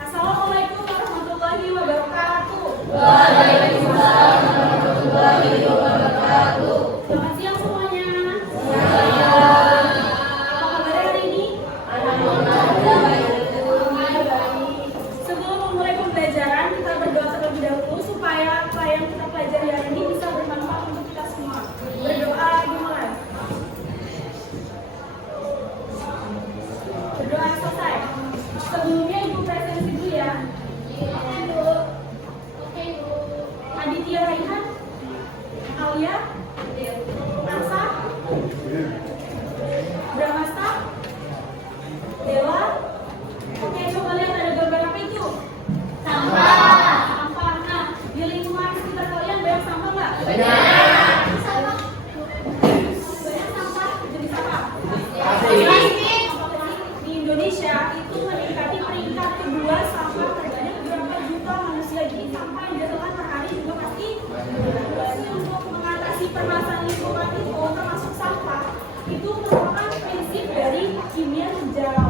Assalamualaikum warahmatullahi wabarakatuh. Waalaikumsalam warahmatullahi wabarakatuh. Selamat siang semuanya. Saya Apa kabar hari ini? Alhamdulillah. Baik. Sebelum memulai pembelajaran, kita berdoa terlebih dahulu supaya apa yang kita pelajari hari ini bisa bermanfaat untuk kita semua. Berdoa dimulai. Berdoa selesai. Sebelumnya Ibu presensi dulu ya. Oke Bu. Aditya Raihan, Alia, Asa, Bramasta, Dewa. Oke, coba lihat ada gambar apa itu? Sampah. Sampah. Nah, di lingkungan sekitar kalian banyak sampah nggak? Banyak. Banyak sampah jenis apa? Plastik. Di Indonesia itu meningkati peringkat kedua sampah terbanyak berapa juta manusia. Jadi sampah yang dihasilkan per hari juga pasti untuk mengatasi permasalahan lingkungan itu termasuk sampah itu merupakan prinsip dari kimia hijau.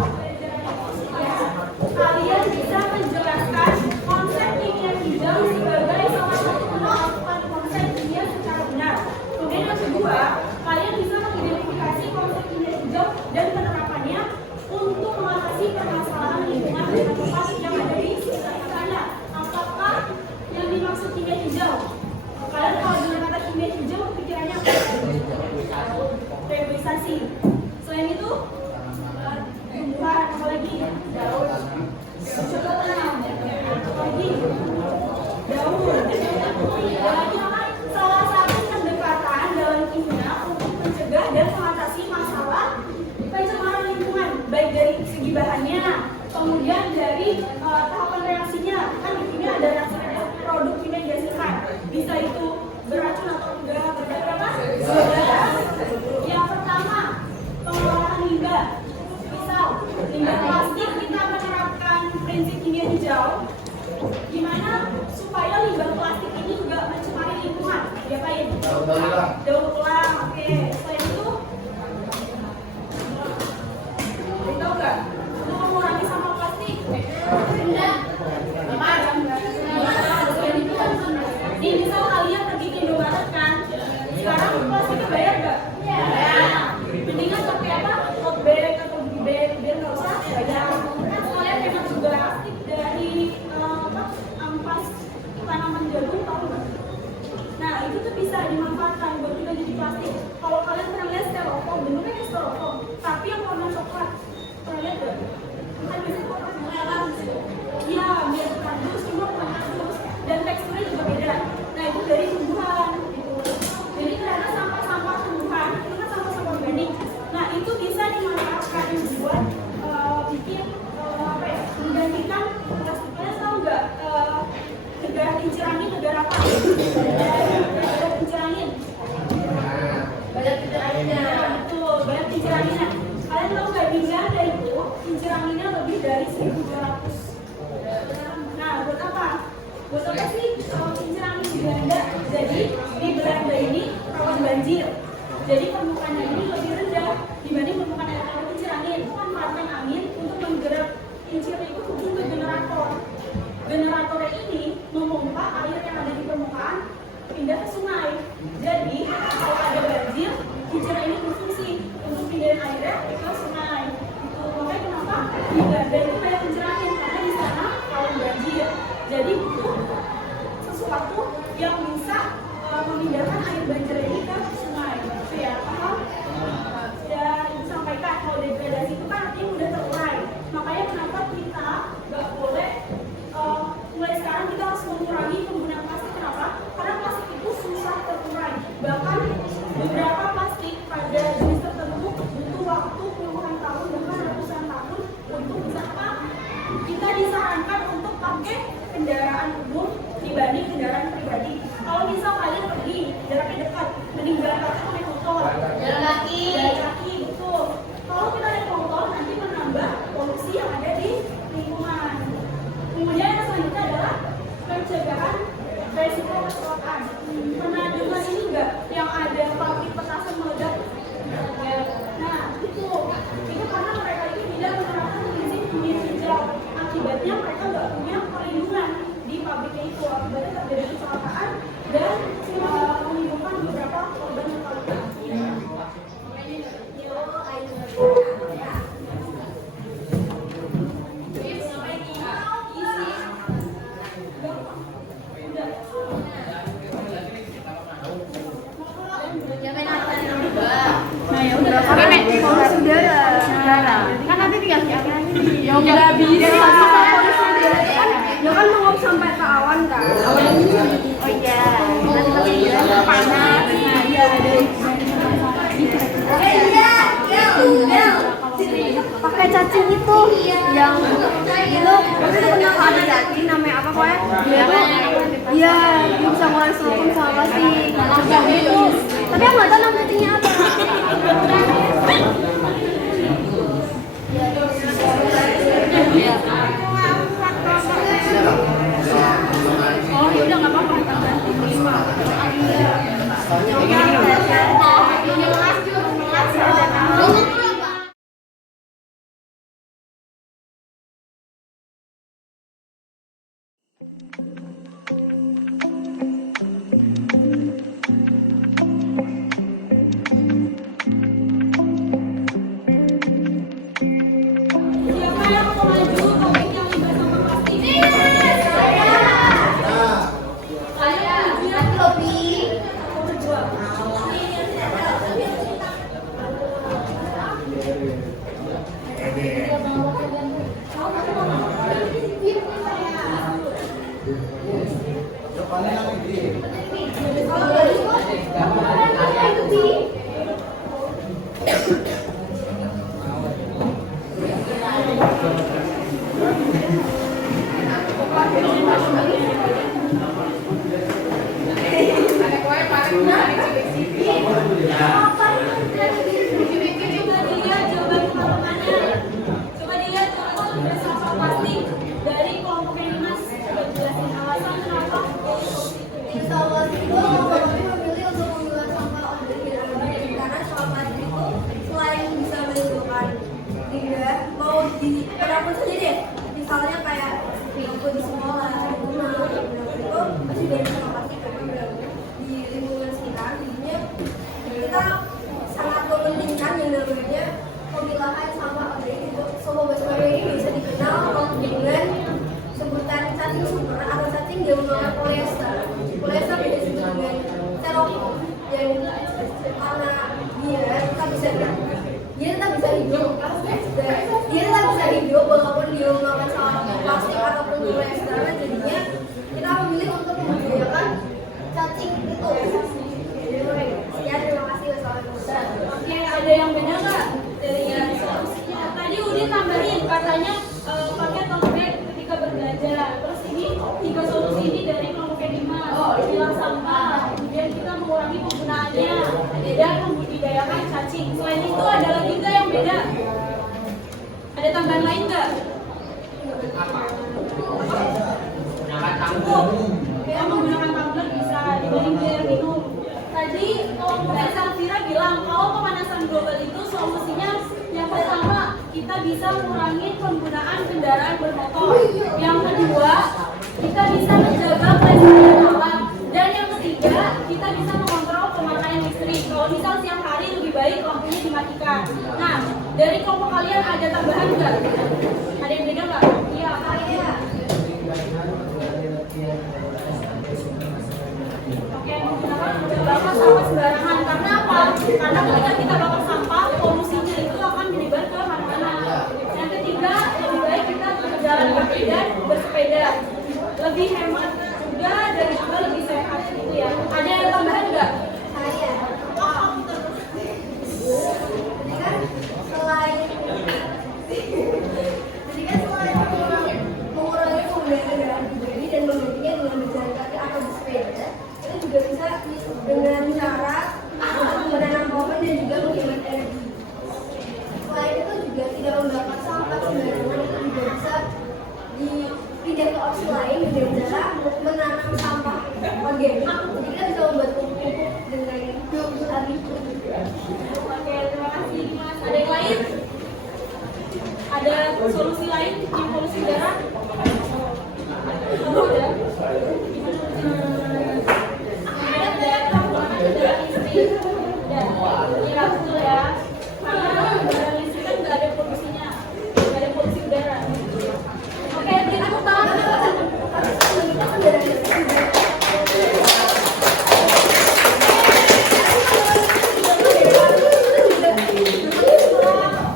Ya, kalian bisa menjelaskan konsep kimia hijau sebagai salah satu penerapan konsep kimia secara benar. Kemudian yang kedua, kalian bisa mengidentifikasi konsep kimia hijau dan penerapannya untuk mengatasi permasalahan lingkungan dan tempat yang ada di sekitar kita. Apakah yang dimaksud kimia hijau? Kalian kalau dengar kata kimia hijau pikirannya apa? Reboisasi. Selain itu, tumbuhan apa lagi? Daun. Coba tanam. Apa lagi? Daun. Dan salah satu pendekatan dalam kimia untuk mencegah dan mengatasi masalah pencemaran lingkungan, baik dari segi bahannya, kemudian dari tahapan reaksinya. Kan di kimia ada reaksi produk kimia yang dihasilkan, bisa itu beracun atau enggak, berapa? Yang pertama, pengelolaan limbah. Misal, limbah plastik kita menerapkan prinsip kimia hijau, gimana supaya limbah plastik ini juga mencemari lingkungan? Diapain? Daur ulang. Oke. Selain itu, tahu nggak? Untuk mengurangi sampah plastik. Enggak. Ini misal kalian pergi ke Indomaret kan, sekarang plastiknya bayar nggak? Iya. Mendingan pakai apa? Tote bag atau goodie bag, biar nggak usah bayar. Kan kalian memang juga plastik dari ampas tanaman jagung, tahu nggak? Nah itu tuh bisa dimanfaatkan buat kita jadi plastik. Kalau kalian pernah lihat styrofoam, bentuknya kayak styrofoam, tapi yang warna coklat, pernah lihat nggak? Kan biasanya warna merah gitu. Iya, mirip kardus, cuma bukan kardus dan teksturnya juga beda. Nah itu dari tumbuhan gitu. Jadi karena sampah-sampah tumbuhan itu kan sampah-sampah organik. Nah itu bisa dimanfaatkan buat bikin apa ya? Menggantikan plastik. Kalian tahu nggak negara kincir angin negara apa? Negara kincir angin. Banyak kincir anginnya. Betul, banyak kincir anginnya. Kalian tahu nggak di Belanda itu kincir anginnya lebih dari 1.200. Nah, buat apa? Buat apa sih kincir angin di Belanda? Jadi di Belanda ini rawan banjir. Jadi permukaannya ini lebih rendah dibanding permukaan air laut kincir angin. Itu kan manfaatkan angin untuk menggerak kincirnya itu terjun ke generator. Generatornya ini memompa air yang ada di permukaan pindah ke sungai. Jadi kalau ada banjir, kincirnya ini berfungsi untuk pindahin airnya ke sungai. Itu makanya kenapa di Belanda itu banyak kincir angin karena di sana rawan banjir. Jadi butuh sesuatu yang bisa memindahkan air banjir ini ke sungai. Itu ya, paham? Ya, Ibu sampaikan kalau degradasi itu kan artinya udah terurai. Makanya kenapa kita nggak boleh mulai sekarang kita harus mengurangi penggunaan plastik. Kenapa? Karena plastik itu susah terurai. Bahkan kendaraan umum dibanding kendaraan pribadi. Kalau misal kalian pergi jaraknya dekat, mending jalan kaki naik motor. Jalan kaki. Jalan kaki, betul. Kalau kita naik motor nanti menambah polusi yang ada di lingkungan. Kemudian yang selanjutnya adalah pencegahan resiko kecelakaan. Pernah dengar ini enggak yang ada pabrik petasan meledak? Ya. Nah, itu karena mereka itu tidak menerapkan prinsip hunian hijau. Akibatnya mereka nggak punya perlindungan di pabriknya itu. Akibatnya terjadi kecelakaan dan menimbulkan beberapa korban luka-luka. Nah ya udah polusi udara. Kan nanti tinggal siapin lagi. Ya nggak bisa. Ya kan mau sampai ke awan kan. Oh iya. Nanti pakai jalan panas. Nah iya ada. Pakai cacing itu yang itu maksudnya pernah ada cacing namanya apa pokoknya dia tuh iya dia bisa ngeluarin selapun sama plastik itu tapi aku nggak tahu nama cacingnya apa. Oh ya udah nggak apa-apa ganti 5. Siapa yang mau maju topik yang limbah sampah plastik? Aku berdua. Coba dilihat contoh limbah sampah plastik dari kelompok yang dinas. Coba jelasin alasan kenapa. Evaluasi itu kami memilih untuk memilah sampah organik karena sampah plastik itu selain bisa menimbulkan limbah mau di manapun saja deh, misalnya kayak waktu di sekolah, di rumah, itu pasti banyak sampah plastik karena di lingkungan sekitar. Jadinya kita sangat mementingkan yang namanya pemilahan sampah organik itu. Sampah plastik ini bisa dikenal dengan sebutan cacing super atau cacing yang menggunakan polyester. Polyester beda juga dengan styrofoam yang karena dia tetap bisa hidup walaupun dia menggunakan sampah plastik ataupun polyester. Jadinya kita memilih untuk menggunakan cacing itu. Sekian, terima kasih. Wassalamualaikum. Oke, ada yang beda nggak dari solusinya? Tadi Udin tambahin katanya pakai tote bag ketika berbelanja. Terus ini 3 solusi ini dari kelompok Dimas. Pilah sampah, kemudian kita mengurangi penggunaannya dan membudidayakan cacing. Selain itu ada lagi nggak yang beda? Ada tambahan lain nggak? Ya, menggunakan tumbler bisa dibanding air minum. Tadi kelompok Safira bilang kalau pemanasan global itu solusinya yang pertama kita bisa mengurangi penggunaan kendaraan bermotor. Yang kedua kita bisa menjaga kelestarian alam. Dan yang ketiga kita bisa mengontrol pemakaian listrik. Kalau misal siang hari lebih baik lampunya dimatikan. Nah dari kelompok kalian ada tambahan nggak? Ada yang beda nggak? Iya, kalian. Oke, menggunakan bakar sampah sembarangan. Karena apa? Karena ketika kita bakar sampah, polusinya itu akan menyebar ke mana-mana. Yang ketiga, lebih baik kita berjalan kaki dan bersepeda. Lebih hemat juga dan juga lebih sehat gitu ya. Ada yang tambahan nggak? Saya. Jadi kan selain mengurangi penggunaan kendaraan pribadi dan organik, jadi kita bisa membuat pupuk dengan tadi. Oke, terima kasih Mas. Ada yang lain? Ada solusi lain bikin polusi udara? Ada. Ada penggunaan kendaraan listrik. Iya betul ya. Karena kendaraan listrik kan nggak ada polusinya, nggak ada polusi udara. Oke, beri tepuk tangan.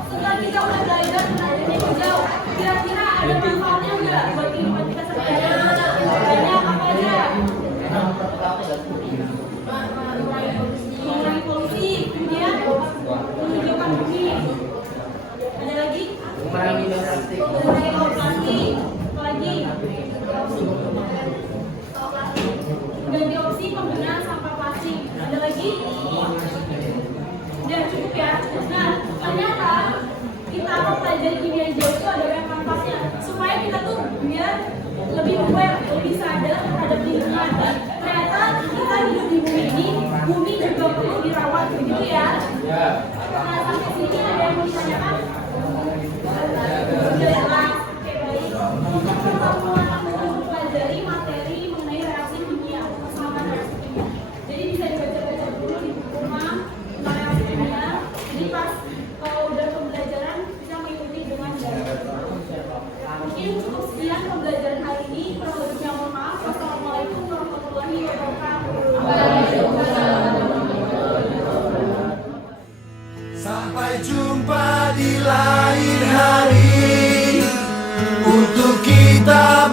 Setelah kita udah belajar tentang dunia hijau, kira-kira ada manfaatnya nggak buat kehidupan kita sehari-hari? Banyak apa aja? Mengurangi polusi, kemudian menghijaukan bumi. Ada lagi? Mengurangi plastik. Apa lagi? Ganti opsi penggunaan sampah plastik. Ada lagi? Udah cukup ya. Nah, ternyata kita mempelajari kimia hijau itu ada banyak manfaatnya supaya kita tuh biar lebih aware, lebih sadar terhadap lingkungan. Ternyata kita hidup di bumi ini, bumi juga perlu dirawat, begitu ya. Nah, sampai sini ada yang mau ditanyakan? Sudah jelas? Oke, baik. Untuk pertemuan aku mempelajari materi mengenai reaksi kimia, sama reaksi kimia. Jadi bisa dibaca-baca dulu di buku rumah tentang reaksi kimia. Jadi pas kalau udah pembelajaran bisa mengikuti dengan baik. Mungkin cukup sekian pembelajaran hari ini. Kurang lebihnya mohon maaf. Wassalamualaikum warahmatullahi wabarakatuh. Sampai jumpa di lain hari untuk kita